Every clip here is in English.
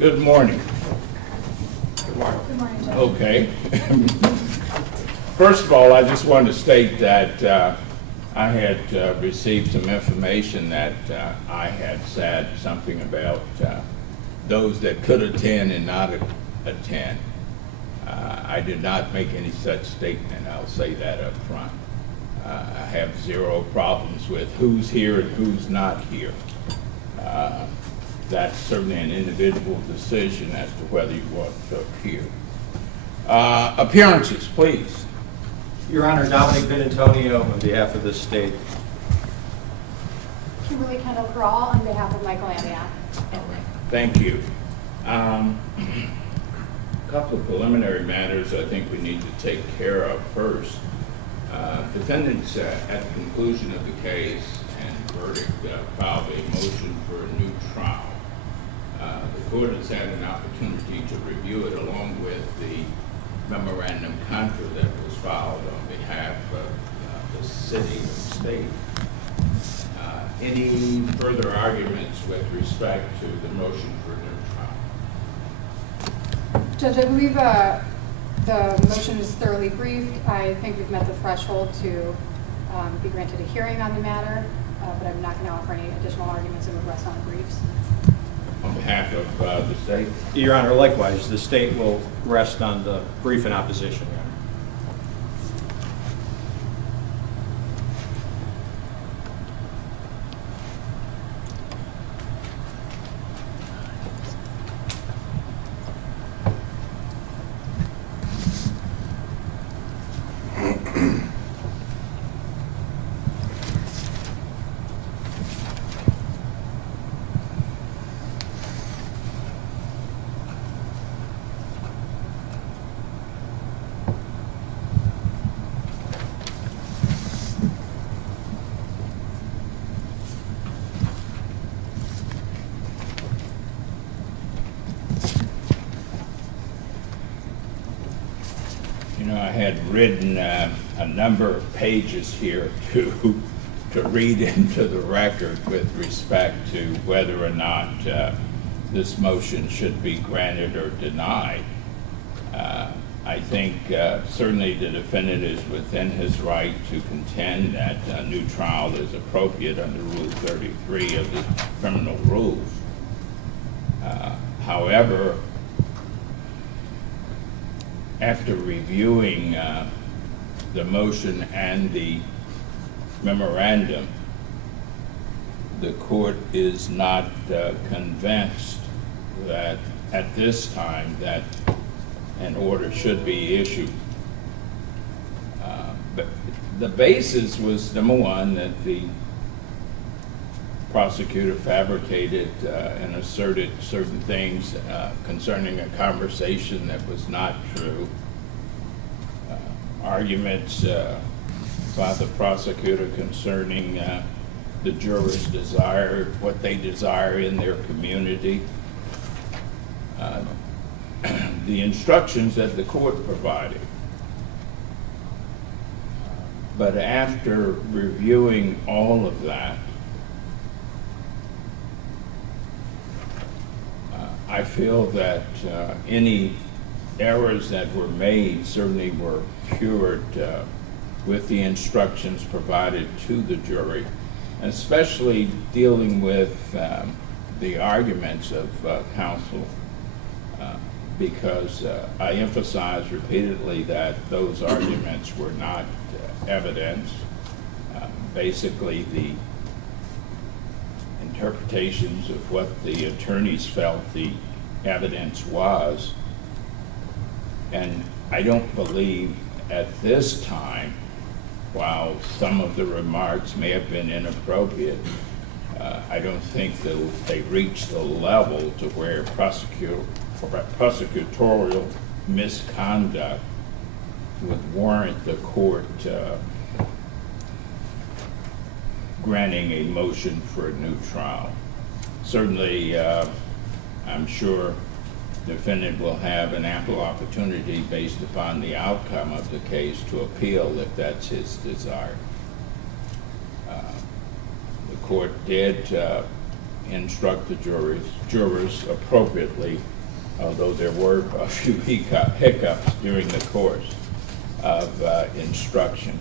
Good morning. Good morning. Good morning, Judge. Okay. First of all, I just wanted to state that I had received some information that I had said something about those that could attend and not attend. I did not make any such statement. I'll say that up front. I have zero problems with who's here and who's not here. That's certainly an individual decision as to whether you want to appear. Appearances, please. Your Honor, Dominic Vinantonio on behalf of the state. Kimberly Kendall-Grawl on behalf of Michael Amiott. Thank you. A couple of preliminary matters I think we need to take care of first. Defendants at the conclusion of the case and verdict filed a motion for a new trial. The court has had an opportunity to review it along with the memorandum contra that was filed on behalf of the city and state. Any further arguments with respect to the motion for a new trial? Judge, I believe the motion is thoroughly briefed. I think we've met the threshold to be granted a hearing on the matter, but I'm not going to offer any additional arguments and would rest on the briefs. On behalf of the state? Your Honor, likewise, the state will rest on the brief in opposition, Your Honor. You know, I had written a number of pages here to read into the record with respect to whether or not this motion should be granted or denied. I think certainly the defendant is within his right to contend that a new trial is appropriate under Rule 33 of the criminal rules. However, after reviewing the motion and the memorandum, the court is not convinced that at this time that an order should be issued. But the basis was, number one, that the prosecutor fabricated and asserted certain things concerning a conversation that was not true. Arguments by the prosecutor concerning the jurors' desire, what they desire in their community. The instructions that the court provided. But after reviewing all of that, I feel that any errors that were made certainly were cured with the instructions provided to the jury, especially dealing with the arguments of counsel, because I emphasized repeatedly that those arguments were not evidence. Basically, the interpretations of what the attorneys felt the evidence was. And I don't believe at this time, while some of the remarks may have been inappropriate, I don't think that they reached the level to where prosecutorial misconduct would warrant the court granting a motion for a new trial. Certainly, I'm sure the defendant will have an ample opportunity based upon the outcome of the case to appeal if that's his desire. The court did instruct the jurors appropriately, although there were a few hiccups during the course of instructions.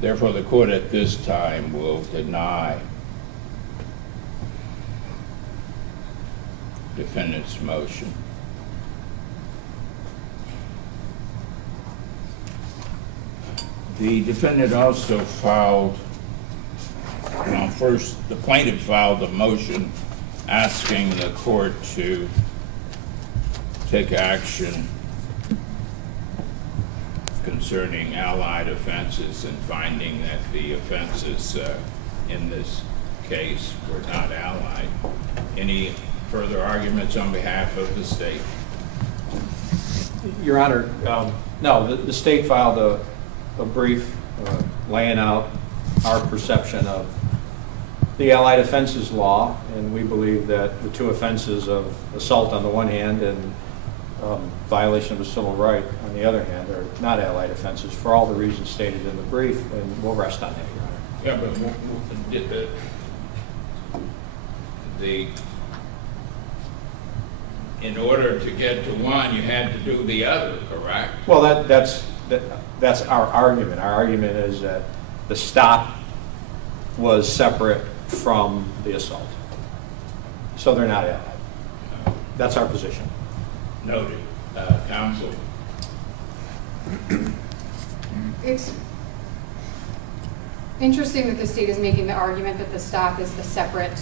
Therefore, the court at this time will deny defendant's motion. The defendant also filed, well, first, the plaintiff filed a motion asking the court to take action concerning allied offenses and finding that the offenses in this case were not allied. Any further arguments on behalf of the state? Your Honor, no, the state filed a brief laying out our perception of the allied offenses law, and we believe that the two offenses of assault on the one hand and violation of a civil right on the other hand are not allied offenses for all the reasons stated in the brief, and we'll rest on that, Your Honor. Yeah, but in order to get to one, you had to do the other, correct? Well, that's our argument. Our argument is that the stop was separate from the assault, so they're not allied. That's our position. Noted. Counsel? It's interesting that the state is making the argument that the stop is a separate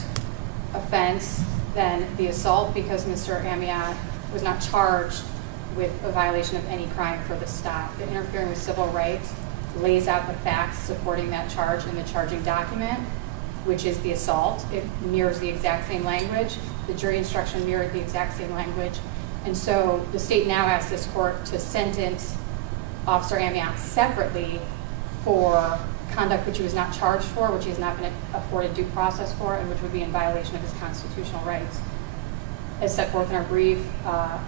offense than the assault, because Mr. Amiott was not charged with a violation of any crime for the stop. The interfering with civil rights lays out the facts supporting that charge in the charging document, which is the assault. It mirrors the exact same language. The jury instruction mirrored the exact same language. And so the state now asks this court to sentence Officer Amiott separately for conduct which he was not charged for, which he has not been afforded due process for, and which would be in violation of his constitutional rights. As set forth in our brief,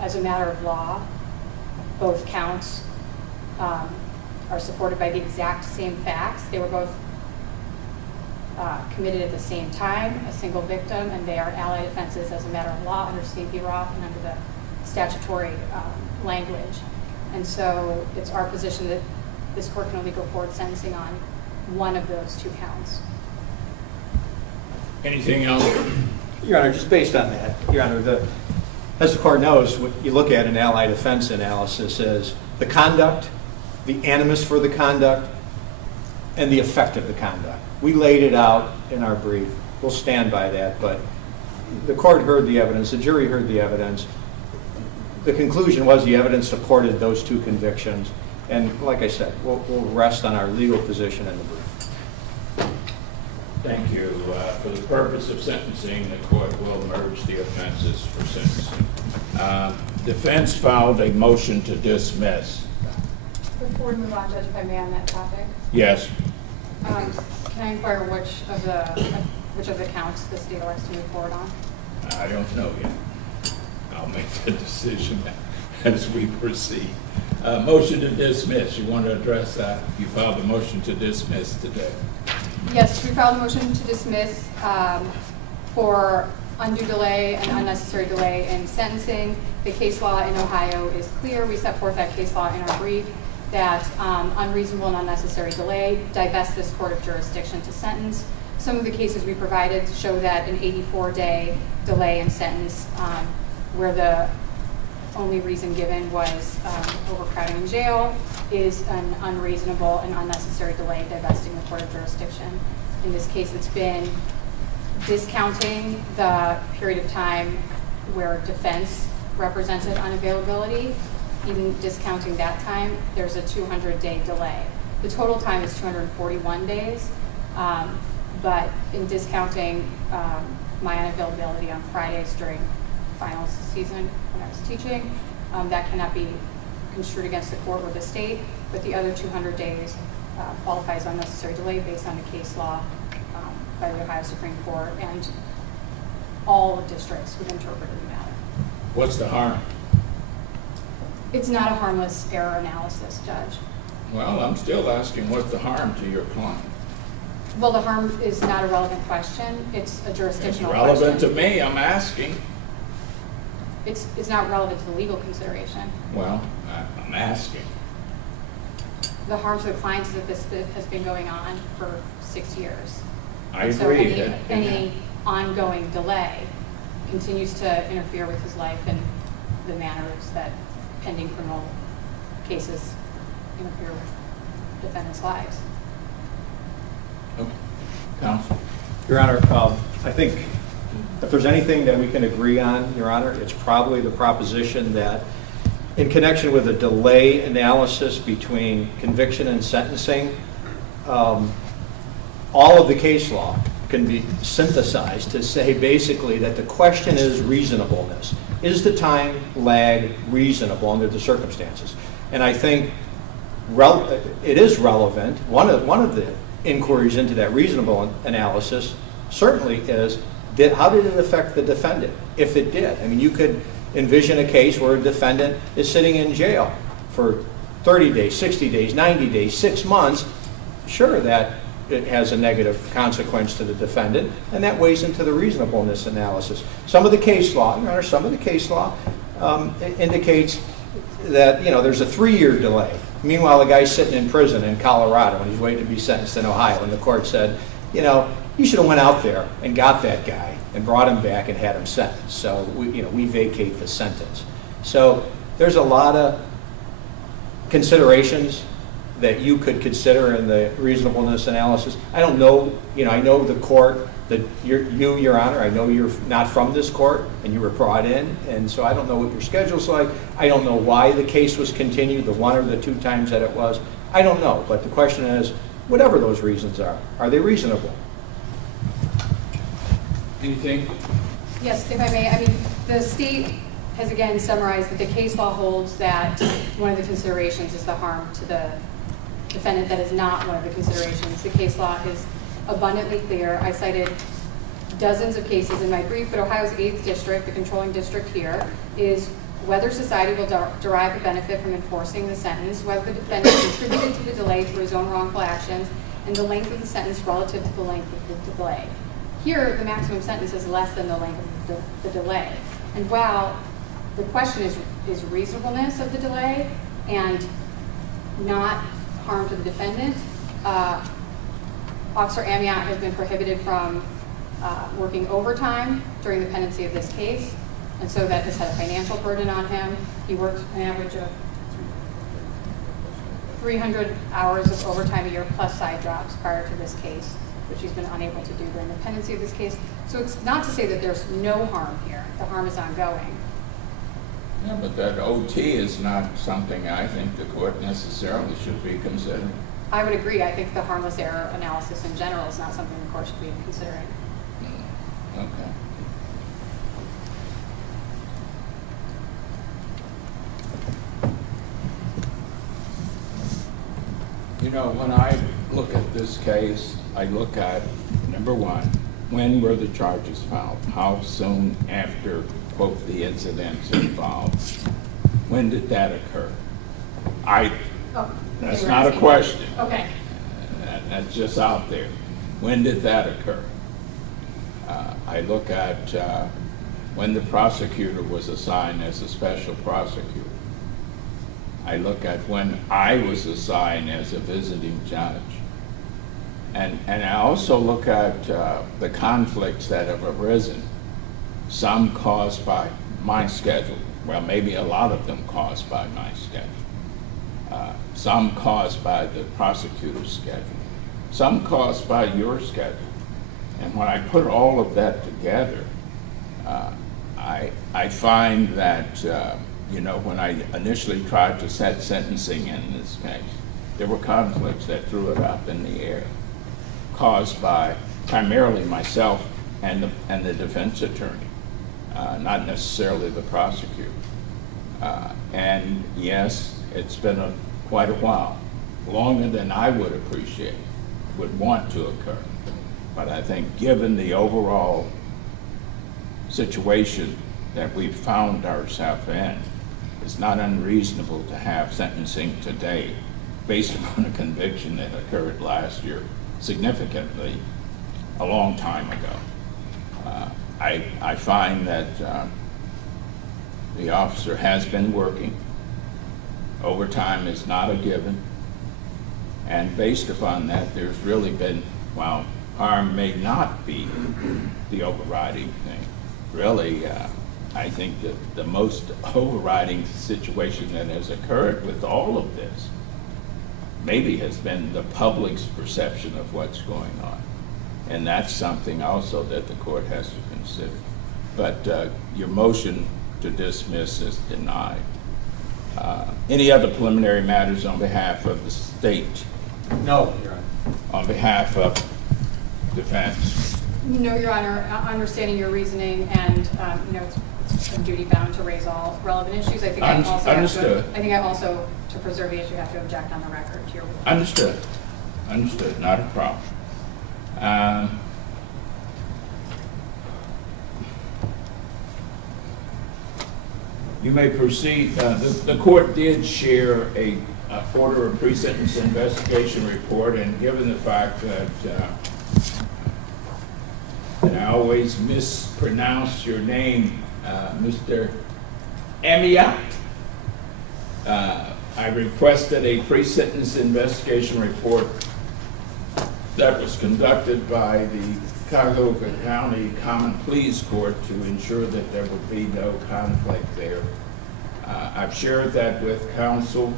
as a matter of law, both counts are supported by the exact same facts. They were both committed at the same time, a single victim, and they are allied offenses as a matter of law under State v. Roth and under the statutory language. And so it's our position that this court can only go forward sentencing on one of those two counts. Anything else? Your Honor, just based on that, Your Honor, as the court knows, what you look at in allied offense analysis is the conduct, the animus for the conduct, and the effect of the conduct. We laid it out in our brief. We'll stand by that, but the court heard the evidence, the jury heard the evidence. The conclusion was the evidence supported those two convictions, and like I said, we'll rest on our legal position in the brief. Thank you. For the purpose of sentencing, the court will merge the offenses for sentencing. Defense filed a motion to dismiss. Before we move on, Judge, if I may, on that topic. Yes. Can I inquire which of the counts the state elects to move forward on? I don't know yet. I'll make the decision as we proceed. Motion to dismiss. You want to address that? You filed a motion to dismiss today. Yes, we filed a motion to dismiss for undue delay and unnecessary delay in sentencing. The case law in Ohio is clear. We set forth that case law in our brief, that unreasonable and unnecessary delay divests this court of jurisdiction to sentence. Some of the cases we provided show that an 84-day delay in sentence, where the only reason given was overcrowding in jail, is an unreasonable and unnecessary delay divesting the court of jurisdiction. In this case, it's been discounting the period of time where defense represented unavailability. Even discounting that time, there's a 200-day delay. The total time is 241 days, but in discounting my unavailability on Fridays during finals season when I was teaching, that cannot be construed against the court or the state, but the other 200 days qualifies unnecessary delay based on the case law by the Ohio Supreme Court and all districts who've interpreted the matter. What's the harm? It's not a harmless error analysis, Judge. Well, I'm still asking what's the harm to your client? Well, the harm is not a relevant question. It's a It's jurisdictional relevant to question. me, I'm asking. It's not relevant to the legal consideration. Well, I'm asking. The harm to the client is that this has been going on for 6 years. I And so agree. any ongoing delay continues to interfere with his life and the manners that pending criminal cases interfere with defendants' lives. Okay. Counsel? Your Honor, I think if there's anything that we can agree on, Your Honor, it's probably the proposition that in connection with a delay analysis between conviction and sentencing, all of the case law can be synthesized to say basically that the question is reasonableness. Is the time lag reasonable under the circumstances? And I think it is relevant. One of the inquiries into that reasonable analysis certainly is, how did it affect the defendant? If it did. I mean, you could envision a case where a defendant is sitting in jail for 30 days, 60 days, 90 days, 6 months. Sure, that it has a negative consequence to the defendant, and that weighs into the reasonableness analysis. Some of the case law, Your Honor, indicates that, there's a 3-year delay. Meanwhile, the guy's sitting in prison in Colorado and he's waiting to be sentenced in Ohio, and the court said, you should have went out there and got that guy and brought him back and had him sentenced. So we vacate the sentence. So there's a lot of considerations that you could consider in the reasonableness analysis. I don't know, I know the court, that Your Honor, I know you're not from this court and you were brought in, and so I don't know what your schedule's like. I don't know why the case was continued, the 1 or the 2 times that it was. I don't know, but the question is, whatever those reasons are they reasonable? Do you think? Yes, if I may. I mean, the state has again summarized that the case law holds that one of the considerations is the harm to the defendant. That is not one of the considerations. The case law is abundantly clear. I cited dozens of cases in my brief, but Ohio's 8th district, the controlling district here, is whether society will derive a benefit from enforcing the sentence, whether the defendant contributed to the delay through his own wrongful actions, and the length of the sentence relative to the length of the delay. Here, the maximum sentence is less than the length of the delay. And while the question is reasonableness of the delay and not harm to the defendant, Officer Amiott has been prohibited from working overtime during the pendency of this case, and so that has had a financial burden on him. He worked an average of 300 hours of overtime a year plus side jobs prior to this case, which he's been unable to do during the pendency of this case. So it's not to say that there's no harm here. The harm is ongoing. Yeah, but that OT is not something I think the court necessarily should be considering. I would agree. I think the harmless error analysis in general is not something the court should be considering. Okay. When I look at this case, I look at, number one, when were the charges filed? How soon after, quote, the incidents involved? When did that occur? That's not a question. Okay. That's just out there. When did that occur? I look at when the prosecutor was assigned as a special prosecutor. I look at when I was assigned as a visiting judge. And I also look at the conflicts that have arisen, some caused by my schedule. Well, maybe a lot of them caused by my schedule. Some caused by the prosecutor's schedule. Some caused by your schedule. And when I put all of that together, I find that, when I initially tried to set sentencing in this case, there were conflicts that threw it up in the air, caused by primarily myself and the defense attorney, not necessarily the prosecutor. And yes, it's been quite a while, longer than I would appreciate, would want to occur. But I think given the overall situation that we've found ourselves in, it's not unreasonable to have sentencing today based upon a conviction that occurred last year significantly a long time ago. I find that the officer has been working. Overtime is not a given. And based upon that, there's really been, while harm may not be the overriding thing, really, I think that the most overriding situation that has occurred with all of this maybe has been the public's perception of what's going on. And that's something also that the court has to consider. But your motion to dismiss is denied. Any other preliminary matters on behalf of the state? No, Your Honor. On behalf of defense? No, Your Honor. Understanding your reasoning, and it's a duty bound to raise all relevant issues. I think Understood. I think I also, to preserve the issue, have to object on the record to your ruling. Understood. Understood. Not a problem. You may proceed. The court did share a order of pre-sentence investigation report, and given the fact that I always mispronounce your name, Mr. Amiott, I requested a pre-sentence investigation report that was conducted by the Cuyahoga County Common Pleas Court to ensure that there would be no conflict there. I've shared that with counsel,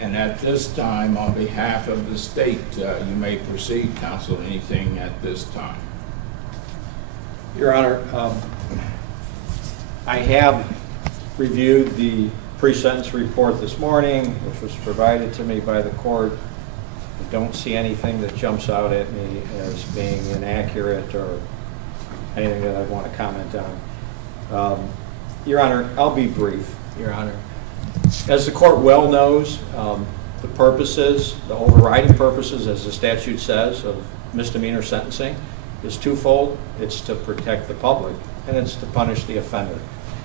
and at this time, on behalf of the state, you may proceed, counsel. Anything at this time? Your Honor, I have reviewed the pre-sentence report this morning, which was provided to me by the court. I don't see anything that jumps out at me as being inaccurate or anything that I want to comment on. Your Honor, I'll be brief, Your Honor. As the court well knows, the purposes, the overriding purposes, as the statute says, of misdemeanor sentencing is twofold. It's to protect the public, and it's to punish the offender.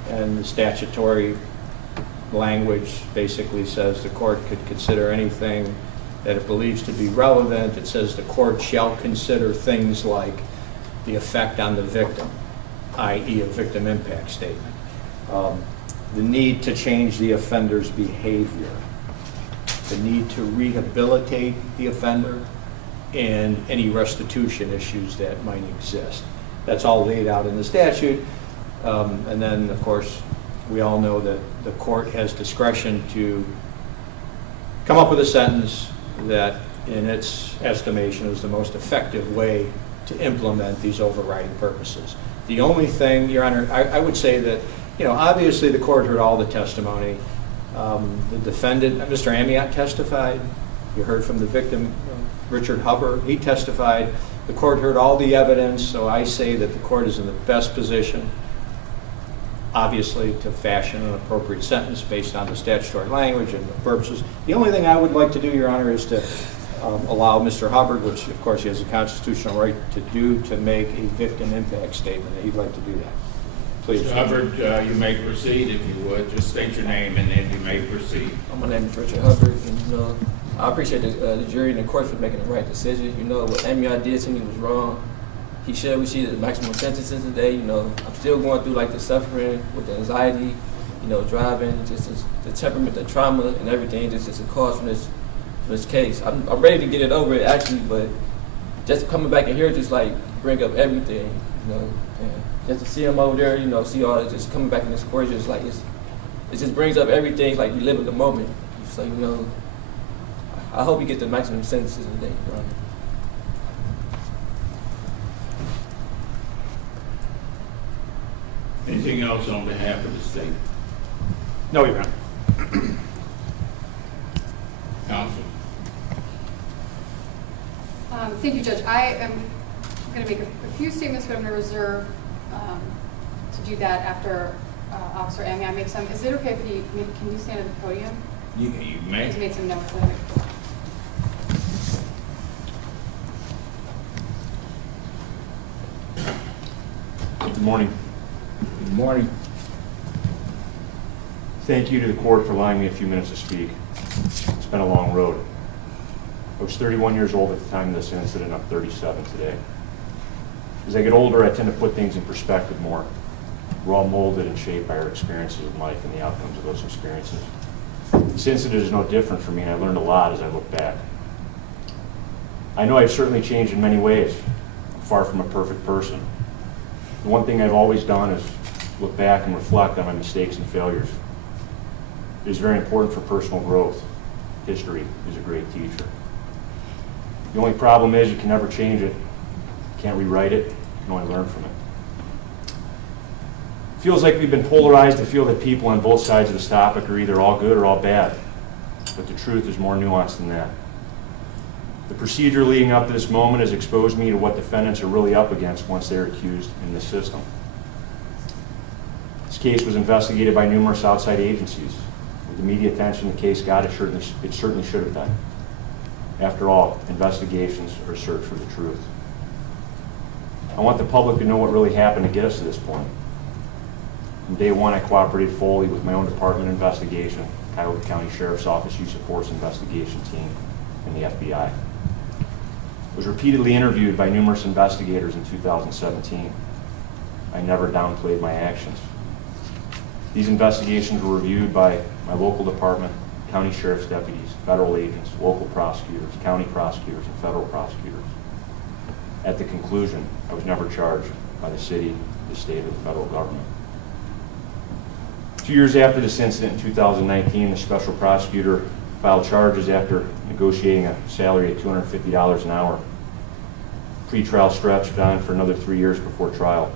And the statutory language basically says the court could consider anything that it believes to be relevant. It says the court shall consider things like the effect on the victim, i.e. a victim impact statement, the need to change the offender's behavior, the need to rehabilitate the offender, and any restitution issues that might exist. That's all laid out in the statute. And then, of course, we all know that the court has discretion to come up with a sentence that, in its estimation, is the most effective way to implement these overriding purposes. The only thing, Your Honor, I would say that, obviously the court heard all the testimony. The defendant, Mr. Amiott, testified. You heard from the victim, Richard Hubbard. He testified. The court heard all the evidence, so I say that the court is in the best position, obviously, to fashion an appropriate sentence based on the statutory language and the purposes. The only thing I would like to do, Your Honor, is to allow Mr. Hubbard, which of course he has a constitutional right to do, to make a victim impact statement, and he'd like to do that. Please. Mr. Hubbard, you may proceed if you would. Just state your name and then you may proceed. My name is Richard Hubbard, and I appreciate the jury and the court for making the right decision. What Amiott did to me was wrong. He should receive the maximum sentences today. I'm still going through the suffering with the anxiety, driving, just the temperament, the trauma, and everything. Just a cause for this case. I'm ready to get it over actually, but just coming back in here, just bring up everything, and just to see him over there, see all just coming back in this court, just it just brings up everything. We live in the moment. So I hope he gets the maximum sentences today, Your Honor. Anything else on behalf of the state? No, Your Honor. Counsel. Thank you, Judge. I am going to make a few statements, but I'm going to reserve to do that after Officer Amiott makes some. Is it okay if can you stand at the podium? You may. He's made some notes. Good morning. Good morning. Thank you to the court for allowing me a few minutes to speak. It's been a long road. I was 31 years old at the time of this incident. I'm 37 today. As I get older, I tend to put things in perspective more. We're all molded and shaped by our experiences in life and the outcomes of those experiences. This incident is no different for me, and I learned a lot as I look back. I know I've certainly changed in many ways. I'm far from a perfect person. The one thing I've always done is look back and reflect on my mistakes and failures. It is very important for personal growth. History is a great teacher. The only problem is you can never change it. You can't rewrite it. You can only learn from it. It feels like we've been polarized to feel that people on both sides of this topic are either all good or all bad. But the truth is more nuanced than that. The procedure leading up to this moment has exposed me to what defendants are really up against once they're accused in this system. This case was investigated by numerous outside agencies. With the media attention the case got, it certainly should have been. After all, investigations are a search for the truth. I want the public to know what really happened to get us to this point. From day one, I cooperated fully with my own department investigation, Cuyahoga County Sheriff's Office Use of Force Investigation Team, and the FBI. I was repeatedly interviewed by numerous investigators in 2017. I never downplayed my actions. These investigations were reviewed by my local department, county sheriff's deputies, federal agents, local prosecutors, county prosecutors, and federal prosecutors. At the conclusion, I was never charged by the city, the state, or the federal government. 2 years after this incident in 2019, the special prosecutor filed charges after negotiating a salary at $250 an hour. Pre-trial stretched on for another 3 years before trial.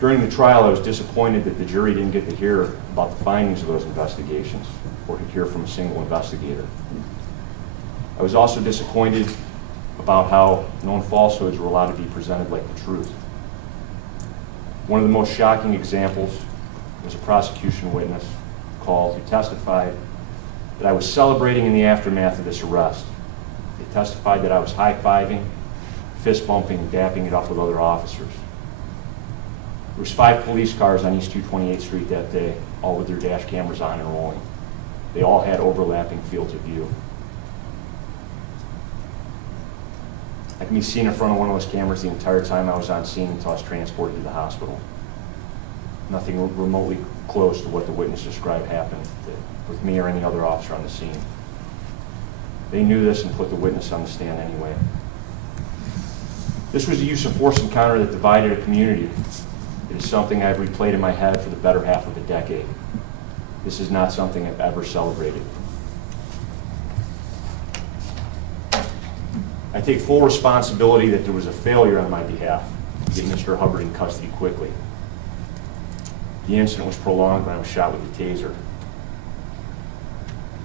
During the trial, I was disappointed that the jury didn't get to hear about the findings of those investigations or to hear from a single investigator. I was also disappointed about how known falsehoods were allowed to be presented like the truth. One of the most shocking examples was a prosecution witness called who testified that I was celebrating in the aftermath of this arrest. They testified that I was high-fiving, fist-bumping, and dapping it up with other officers. There was 5 police cars on East 228th Street that day, all with their dash cameras on and rolling. They all had overlapping fields of view. I can be seen in front of one of those cameras the entire time I was on scene until I was transported to the hospital. Nothing remotely close to what the witness described happened with me or any other officer on the scene. They knew this and put the witness on the stand anyway. This was a use of force encounter that divided a community. It is something I've replayed in my head for the better half of a decade. This is not something I've ever celebrated. I take full responsibility that there was a failure on my behalf to get Mr. Hubbard in custody quickly. The incident was prolonged when I was shot with a taser.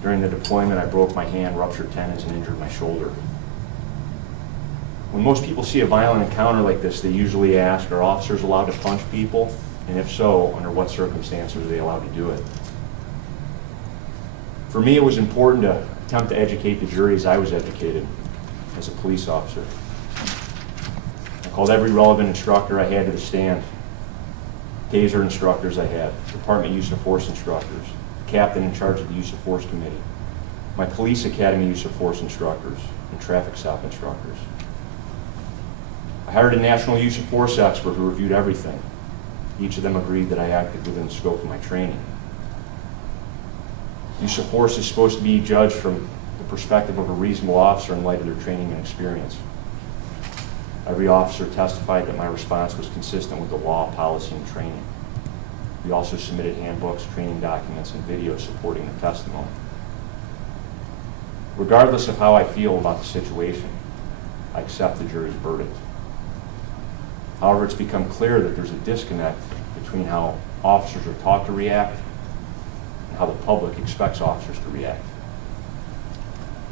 During the deployment, I broke my hand, ruptured tendons, and injured my shoulder. When most people see a violent encounter like this, they usually ask, are officers allowed to punch people? And if so, under what circumstances are they allowed to do it? For me, it was important to attempt to educate the jury as I was educated as a police officer. I called every relevant instructor I had to the stand. Taser instructors I had, department use of force instructors, captain in charge of the use of force committee, my police academy use of force instructors, and traffic stop instructors. I hired a national use of force expert who reviewed everything. Each of them agreed that I acted within the scope of my training. Use of force is supposed to be judged from the perspective of a reasonable officer in light of their training and experience. Every officer testified that my response was consistent with the law, policy, and training. We also submitted handbooks, training documents, and videos supporting the testimony. Regardless of how I feel about the situation, I accept the jury's verdict. However, it's become clear that there's a disconnect between how officers are taught to react and how the public expects officers to react.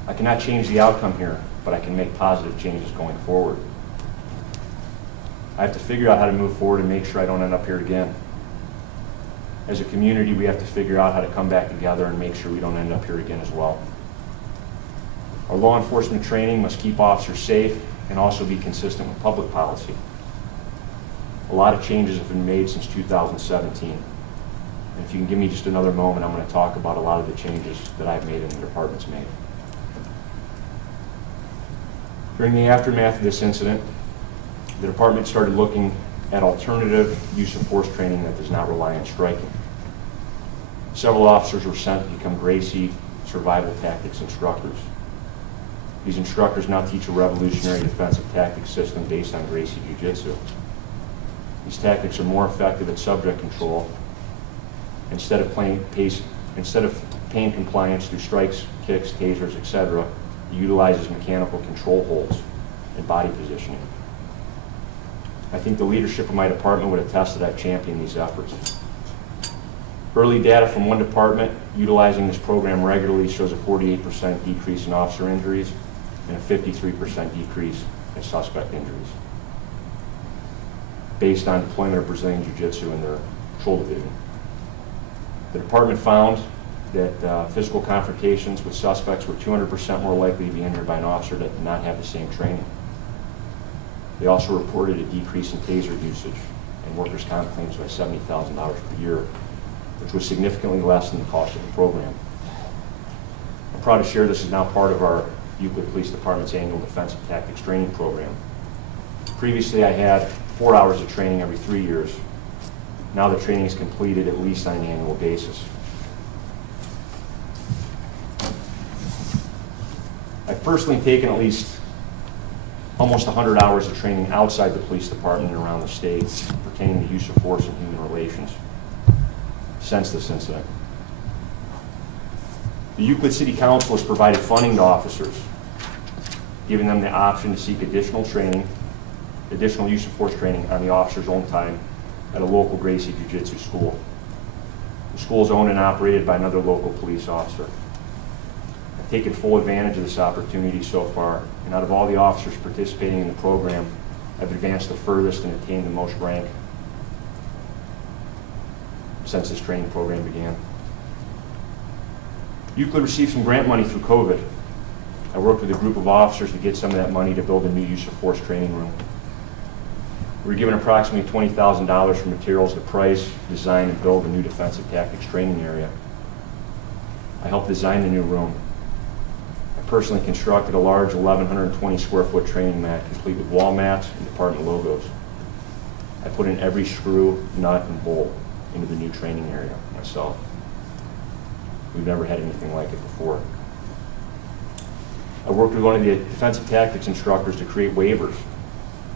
I cannot change the outcome here, but I can make positive changes going forward. I have to figure out how to move forward and make sure I don't end up here again. As a community, we have to figure out how to come back together and make sure we don't end up here again as well. Our law enforcement training must keep officers safe and also be consistent with public policy. A lot of changes have been made since 2017. And if you can give me just another moment, I'm going to talk about a lot of the changes that I've made and the department's made. During the aftermath of this incident, the department started looking at alternative use of force training that does not rely on striking. Several officers were sent to become Gracie survival tactics instructors. These instructors now teach a revolutionary defensive tactics system based on Gracie Jiu-Jitsu. These tactics are more effective at subject control. Instead of pain compliance through strikes, kicks, tasers, etc., it utilizes mechanical control holds and body positioning. I think the leadership of my department would attest that I've championed these efforts. Early data from one department utilizing this program regularly shows a 48% decrease in officer injuries and a 53% decrease in suspect injuries, based on deployment of Brazilian Jiu-Jitsu in their patrol division. The department found that physical confrontations with suspects were 200% more likely to be injured by an officer that did not have the same training. They also reported a decrease in taser usage and workers' comp claims by $70,000 per year, which was significantly less than the cost of the program. I'm proud to share this is now part of our Euclid Police Department's annual defensive tactics training program. Previously, I had 4 hours of training every 3 years. Now the training is completed at least on an annual basis. I've personally taken at least almost 100 hours of training outside the police department and around the state pertaining to use of force and human relations since this incident. The Euclid City Council has provided funding to officers, giving them the option to seek additional training, additional use of force training on the officer's own time at a local Gracie Jiu-Jitsu school. The school is owned and operated by another local police officer. I've taken full advantage of this opportunity so far, and out of all the officers participating in the program, I've advanced the furthest and attained the most rank since this training program began. Euclid received some grant money through COVID. I worked with a group of officers to get some of that money to build a new use of force training room. We were given approximately $20,000 for materials to price, design, and build a new defensive tactics training area. I helped design the new room. I personally constructed a large 1,120 square foot training mat complete with wall mats and department logos. I put in every screw, nut, and bolt into the new training area myself. We've never had anything like it before. I worked with one of the defensive tactics instructors to create waivers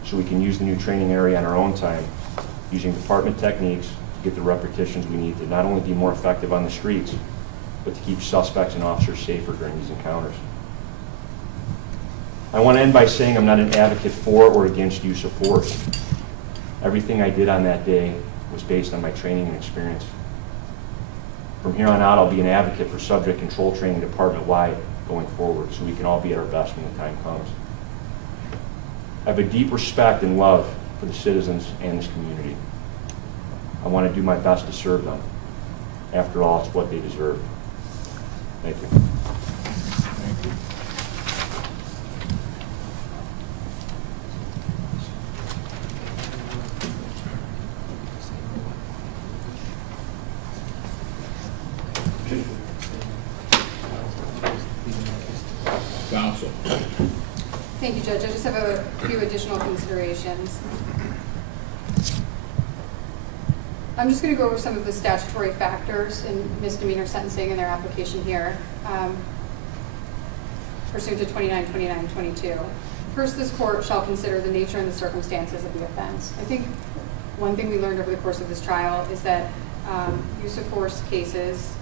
so we can use the new training area on our own time, using department techniques to get the repetitions we need to not only be more effective on the streets, but to keep suspects and officers safer during these encounters. I want to end by saying I'm not an advocate for or against use of force. Everything I did on that day was based on my training and experience. From here on out, I'll be an advocate for subject control training department-wide going forward, so we can all be at our best when the time comes. I have a deep respect and love for the citizens and this community. I want to do my best to serve them. After all, it's what they deserve. Thank you. Thank you. Counsel. Thank you, Judge. I just have a few additional considerations. I'm just going to go over some of the statutory factors in misdemeanor sentencing and their application here, pursuant to 2922. First, this court shall consider the nature and the circumstances of the offense. I think one thing we learned over the course of this trial is that use of force cases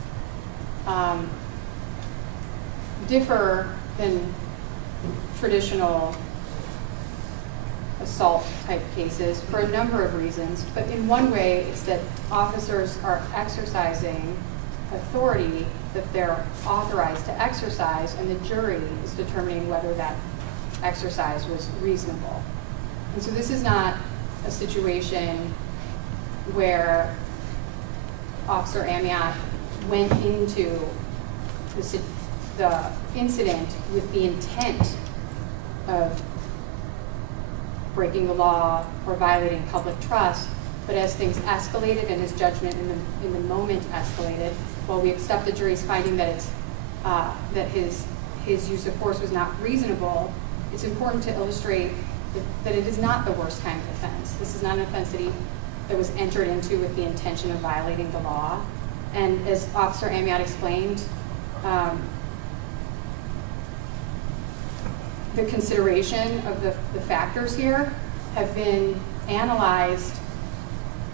differ than traditional assault type cases for a number of reasons, but in one way it's that officers are exercising authority that they're authorized to exercise, and the jury is determining whether that exercise was reasonable. And so this is not a situation where Officer Amiott went into the incident with the intent of breaking the law or violating public trust, but as things escalated and his judgment in the moment escalated, while we accept the jury's finding that it's that his use of force was not reasonable, it's important to illustrate that it is not the worst kind of offense. This is not an offense that was entered into with the intention of violating the law. And as Officer Amiott explained, the consideration of the factors here have been analyzed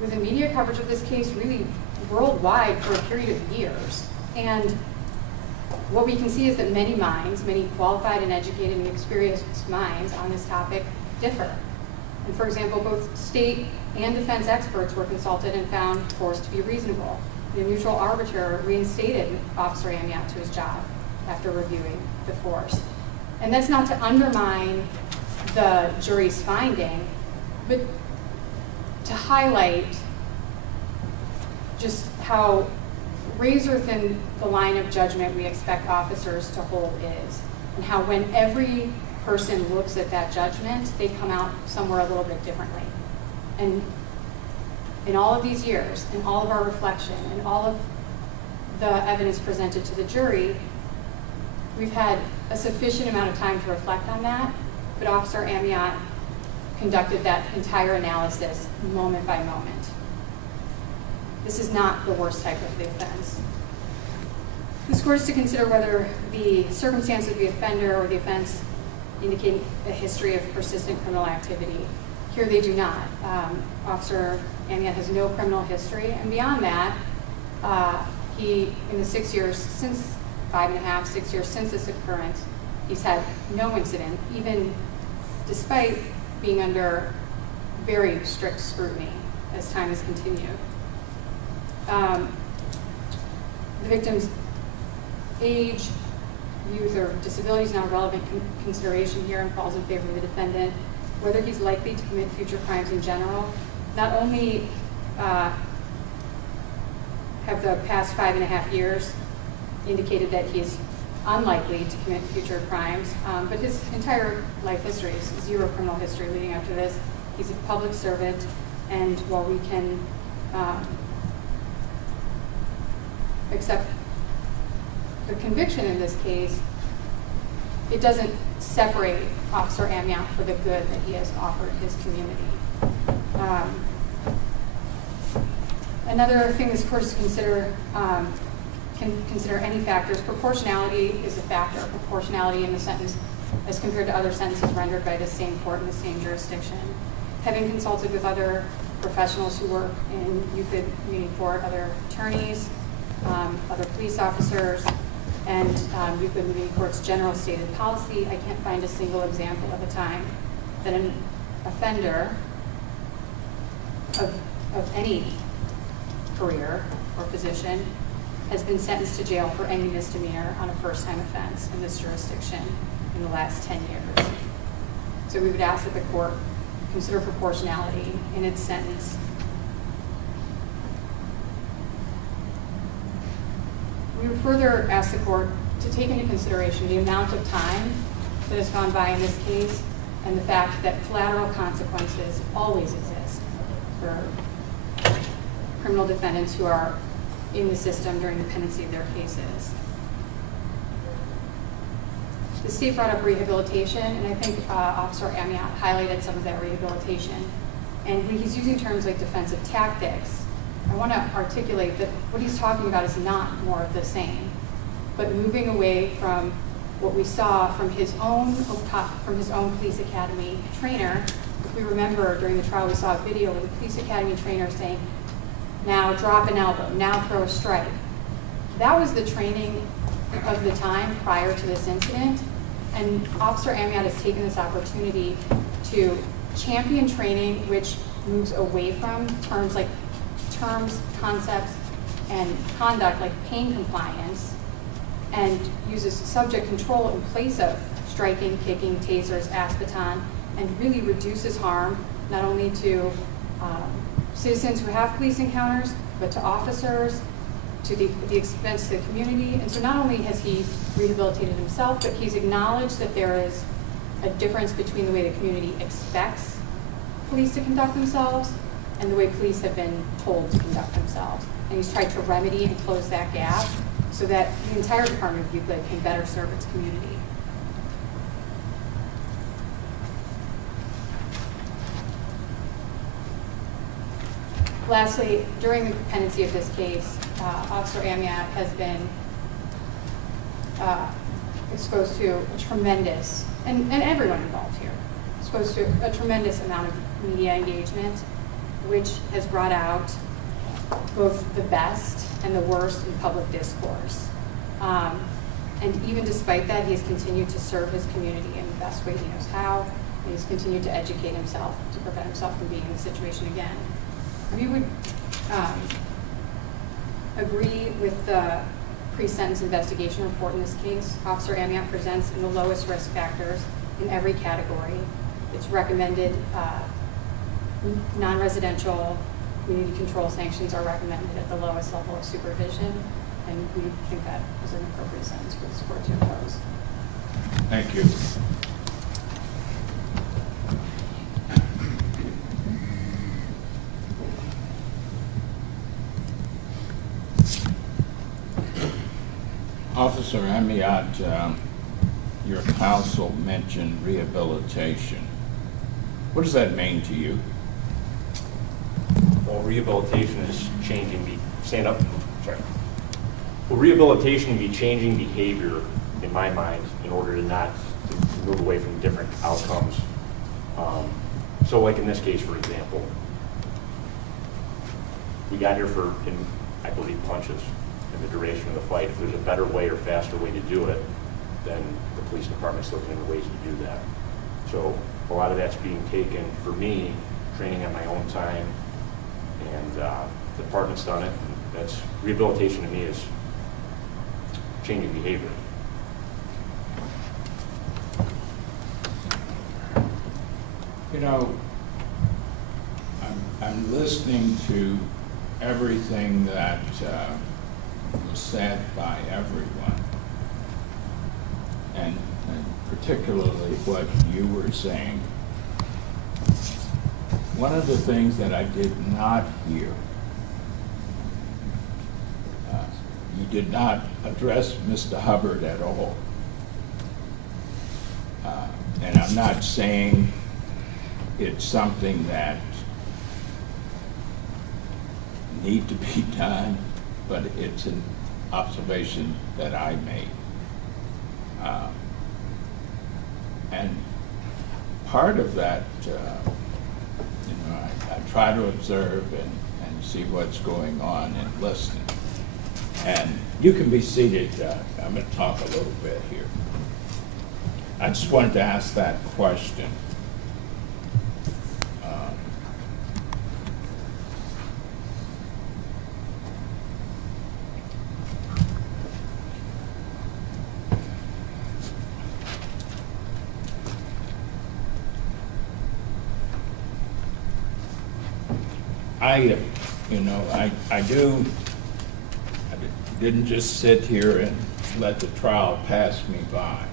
with the media coverage of this case really worldwide for a period of years. And what we can see is that many minds, many qualified and educated and experienced minds on this topic differ. And for example, both state and defense experts were consulted and found force to be reasonable. The neutral arbiter reinstated Officer Amiott to his job after reviewing the force. And that's not to undermine the jury's finding, but to highlight just how razor thin the line of judgment we expect officers to hold is, and how when every person looks at that judgment, they come out somewhere a little bit differently. And in all of these years, in all of our reflection, and all of the evidence presented to the jury, we've had a sufficient amount of time to reflect on that, but Officer Amiott conducted that entire analysis moment by moment. This is not the worst type of the offense. This court is to consider whether the circumstances of the offender or the offense indicate a history of persistent criminal activity. Here they do not. Officer Amiott has no criminal history, and beyond that, he, in the 6 years since, 5.5, 6 years since this occurrence, he's had no incident, even despite being under very strict scrutiny as time has continued. The victim's age, youth, or disability is not a relevant consideration here and falls in favor of the defendant. Whether he's likely to commit future crimes in general, not only have the past 5.5 years indicated that he's unlikely to commit future crimes, but his entire life history is zero criminal history leading up to this. He's a public servant, and while we can accept the conviction in this case, it doesn't separate Officer Amiott for the good that he has offered his community. Another thing this court is to consider, can consider any factors. Proportionality is a factor. Proportionality in the sentence as compared to other sentences rendered by the same court in the same jurisdiction. Having consulted with other professionals who work in Euclid Community Court, other attorneys, other police officers, and Euclid Community Court's general stated policy, I can't find a single example of a time that an offender of any career or position has been sentenced to jail for any misdemeanor on a first-time offense in this jurisdiction in the last 10 years. So we would ask that the court consider proportionality in its sentence. We would further ask the court to take into consideration the amount of time that has gone by in this case and the fact that collateral consequences always exist for criminal defendants who are in the system during the pendency of their cases. The state brought up rehabilitation, and I think Officer Amiott highlighted some of that rehabilitation. And when he's using terms like defensive tactics, I want to articulate that what he's talking about is not more of the same, but moving away from what we saw from his own police academy trainer. If we remember during the trial, we saw a video of the police academy trainer saying, "Now drop an elbow, now throw a strike." That was the training of the time prior to this incident, and Officer Amiott has taken this opportunity to champion training which moves away from terms, concepts, and conduct like pain compliance, and uses subject control in place of striking, kicking, tasers, aspeton, and really reduces harm not only to citizens who have police encounters, but to officers, to the expense to the community. And so not only has he rehabilitated himself, but he's acknowledged that there is a difference between the way the community expects police to conduct themselves and the way police have been told to conduct themselves. And he's tried to remedy and close that gap so that the entire Department of Euclid can better serve its community. Lastly, during the pendency of this case, Officer Amiott has been exposed to a tremendous, and everyone involved here, exposed to a tremendous amount of media engagement, which has brought out both the best and the worst in public discourse. And even despite that, he has continued to serve his community in the best way he knows how, and he's continued to educate himself to prevent himself from being in this situation again. If you would agree with the pre-sentence investigation report in this case, Officer Amiott presents in the lowest risk factors in every category. It's recommended non-residential community control sanctions are recommended at the lowest level of supervision, and we think that is an appropriate sentence for this court to impose. Thank you. Officer Amiott, your counsel mentioned rehabilitation. What does that mean to you? Well, rehabilitation is changing Well, rehabilitation would be changing behavior, in my mind, in order to not to move away from different outcomes. So like in this case, for example, we got here for, I believe, punches in the duration of the fight. If there's a better way or faster way to do it, then the police department's looking into ways to do that. So a lot of that's being taken, for me, training on my own time, and the department's done it. That's rehabilitation to me is changing behavior. You know, I'm listening to everything that was said by everyone, and particularly what you were saying. One of the things that I did not hear, you did not address Mr. Hubbard at all. And I'm not saying it's something that need to be done, but it's an observation that I made. And part of that, I try to observe and see what's going on and listen. And you can be seated. I'm going to talk a little bit here. I just wanted to ask that question. I didn't just sit here and let the trial pass me by.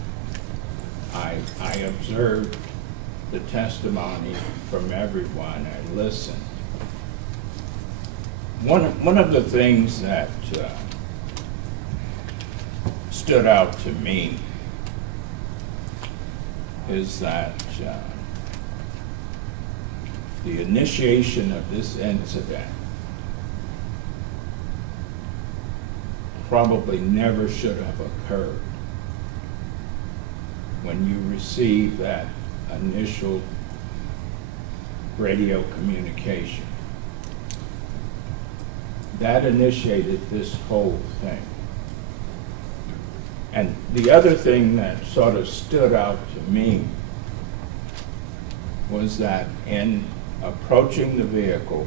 I observed the testimony from everyone. I listened. One of the things that stood out to me is that the initiation of this incident probably never should have occurred when you received that initial radio communication. That initiated this whole thing. And the other thing that sort of stood out to me was that in approaching the vehicle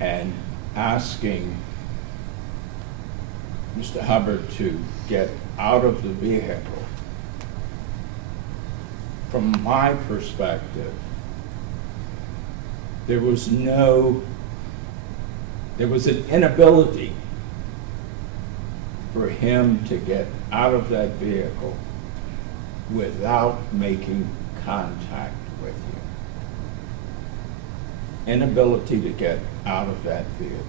and asking Mr. Hubbard to get out of the vehicle, from my perspective, there was an inability for him to get out of that vehicle without making contact with you. Inability to get out of that vehicle.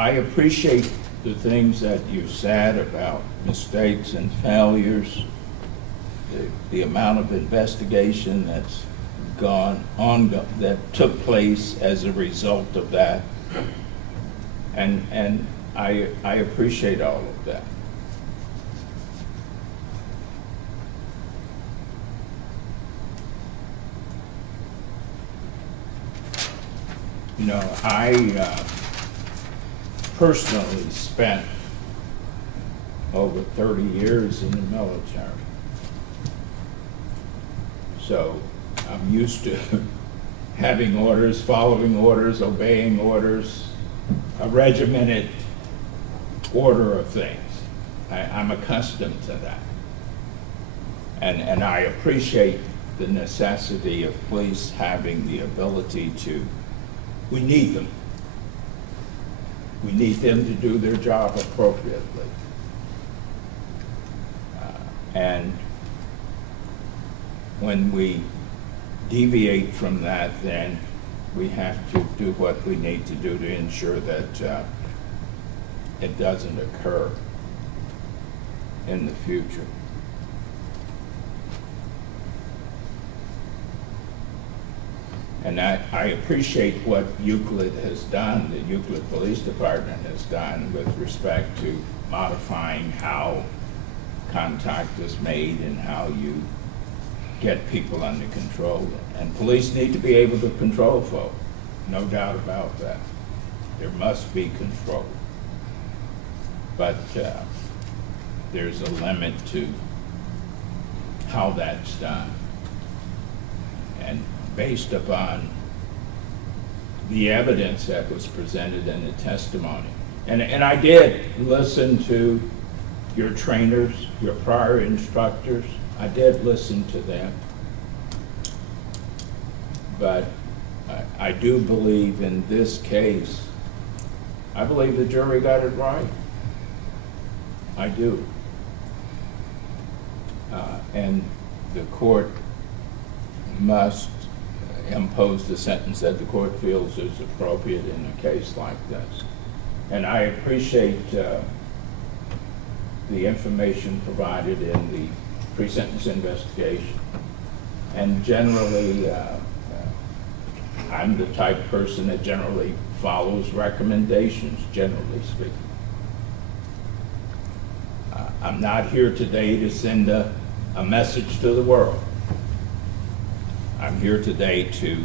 I appreciate the things that you said about mistakes and failures, the amount of investigation that's gone on, that took place as a result of that. And I appreciate all of that. You know, I personally spent over 30 years in the military. So I'm used to having orders, following orders, obeying orders, a regimented order of things. I'm accustomed to that. And I appreciate the necessity of police having the ability to, we need them. We need them to do their job appropriately. And when we deviate from that, then we have to do what we need to do to ensure that it doesn't occur in the future. And I appreciate what Euclid has done, the Euclid Police Department has done with respect to modifying how contact is made and how you get people under control. And police need to be able to control folk, no doubt about that. There must be control. But there's a limit to how that's done. And based upon the evidence that was presented in the testimony. And I did listen to your trainers, your prior instructors. I did listen to them. But I do believe in this case, I believe the jury got it right. I do. And the court must impose the sentence that the court feels is appropriate in a case like this. And I appreciate the information provided in the pre-sentence investigation. And generally, I'm the type of person that generally follows recommendations, generally speaking. I'm not here today to send a message to the world. I'm here today to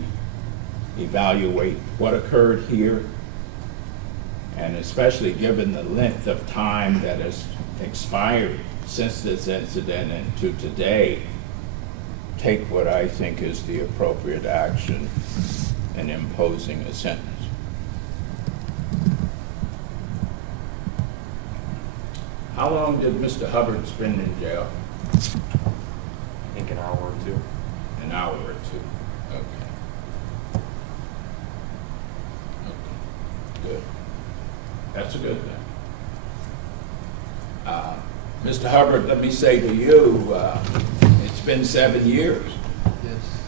evaluate what occurred here, and especially given the length of time that has expired since this incident and to today, take what I think is the appropriate action in imposing a sentence. How long did Mr. Hubbard spend in jail? I think an hour or two. An hour or two. Okay. Okay. Good. That's a good thing. Mr. Hubbard, let me say to you, it's been 7 years. Yes.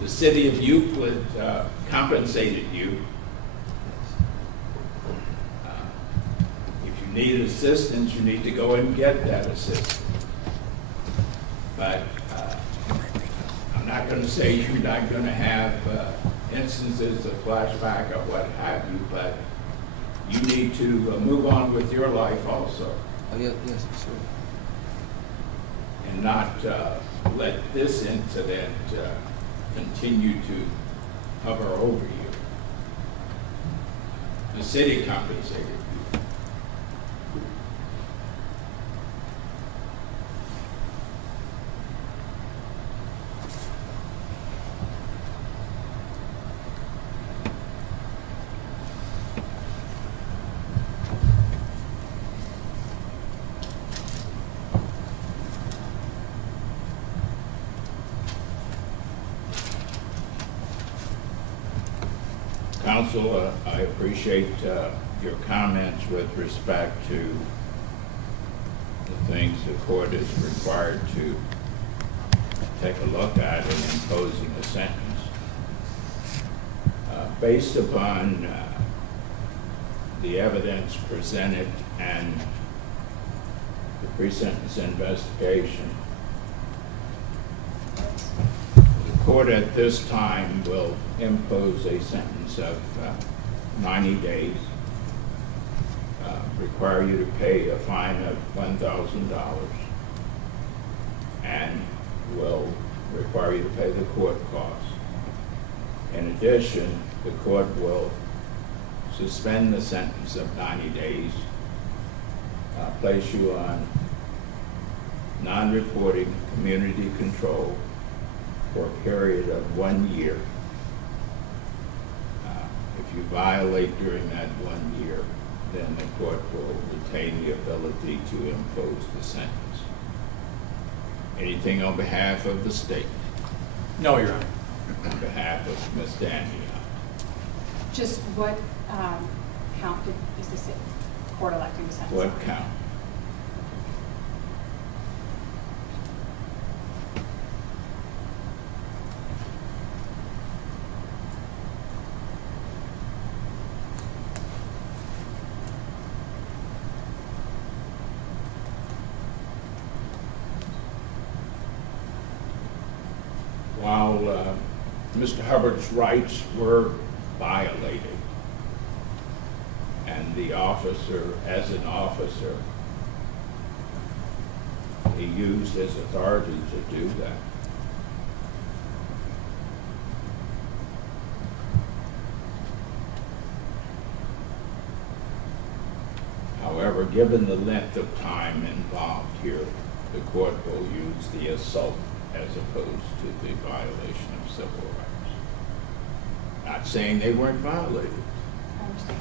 The city of Euclid compensated you. If you need assistance, you need to go and get that assistance. But I'm not going to say you're not going to have instances of flashback or what have you, but you need to move on with your life also. Oh, yeah, yes, sure. And not let this incident continue to hover over you. The city compensated you. Counsel, I appreciate your comments with respect to the things the court is required to take a look at in imposing a sentence. Based upon the evidence presented and the pre-sentence investigation, court at this time will impose a sentence of 90 days, require you to pay a fine of $1,000, and will require you to pay the court costs. In addition, the court will suspend the sentence of 90 days, place you on non-reporting community control for a period of 1 year. If you violate during that 1 year, then the court will retain the ability to impose the sentence. Anything on behalf of the state? No, Your Honor. On behalf of Mr. Amiott? Just what count is the court electing to sentence? What count? While Mr. Hubbard's rights were violated, and the officer, as an officer, he used his authority to do that. However, given the length of time involved here, the court will use the assault as opposed to the violation of civil rights. Not saying they weren't violated, I understand.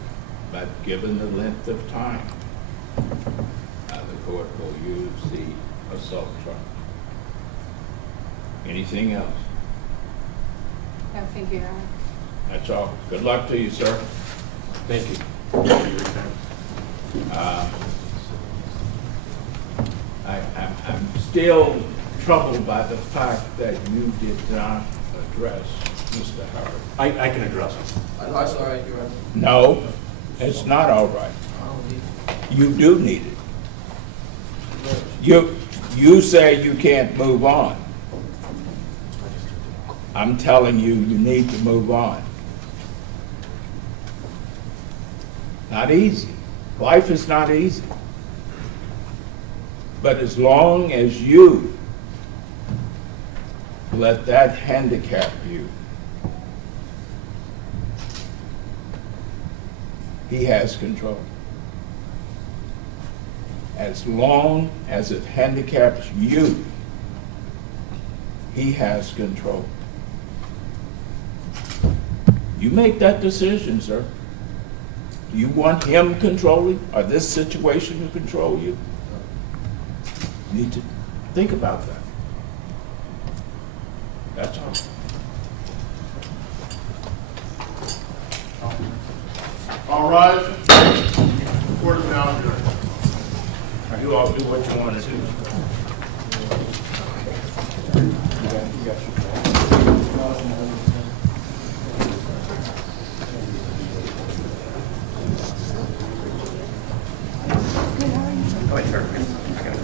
but given the length of time, the court will use the assault charge. Anything else? No, thank you, Your Honor. That's all. Good luck to you, sir. Thank you. I'm still troubled by the fact that you did not address Mr. Howard. I can address it. That's all right, Your Honor. No, it's not all right. I don't need it. You do need it. You say you can't move on. I'm telling you, you need to move on. Not easy. Life is not easy. But as long as you let that handicap you, he has control. As long as it handicaps you, he has control. You make that decision, sir. Do you want him controlling, or this situation to control you? You need to think about that. That's all. All right. Court is now adjourned. You all do what you want to do. Go ahead, sir. I got it.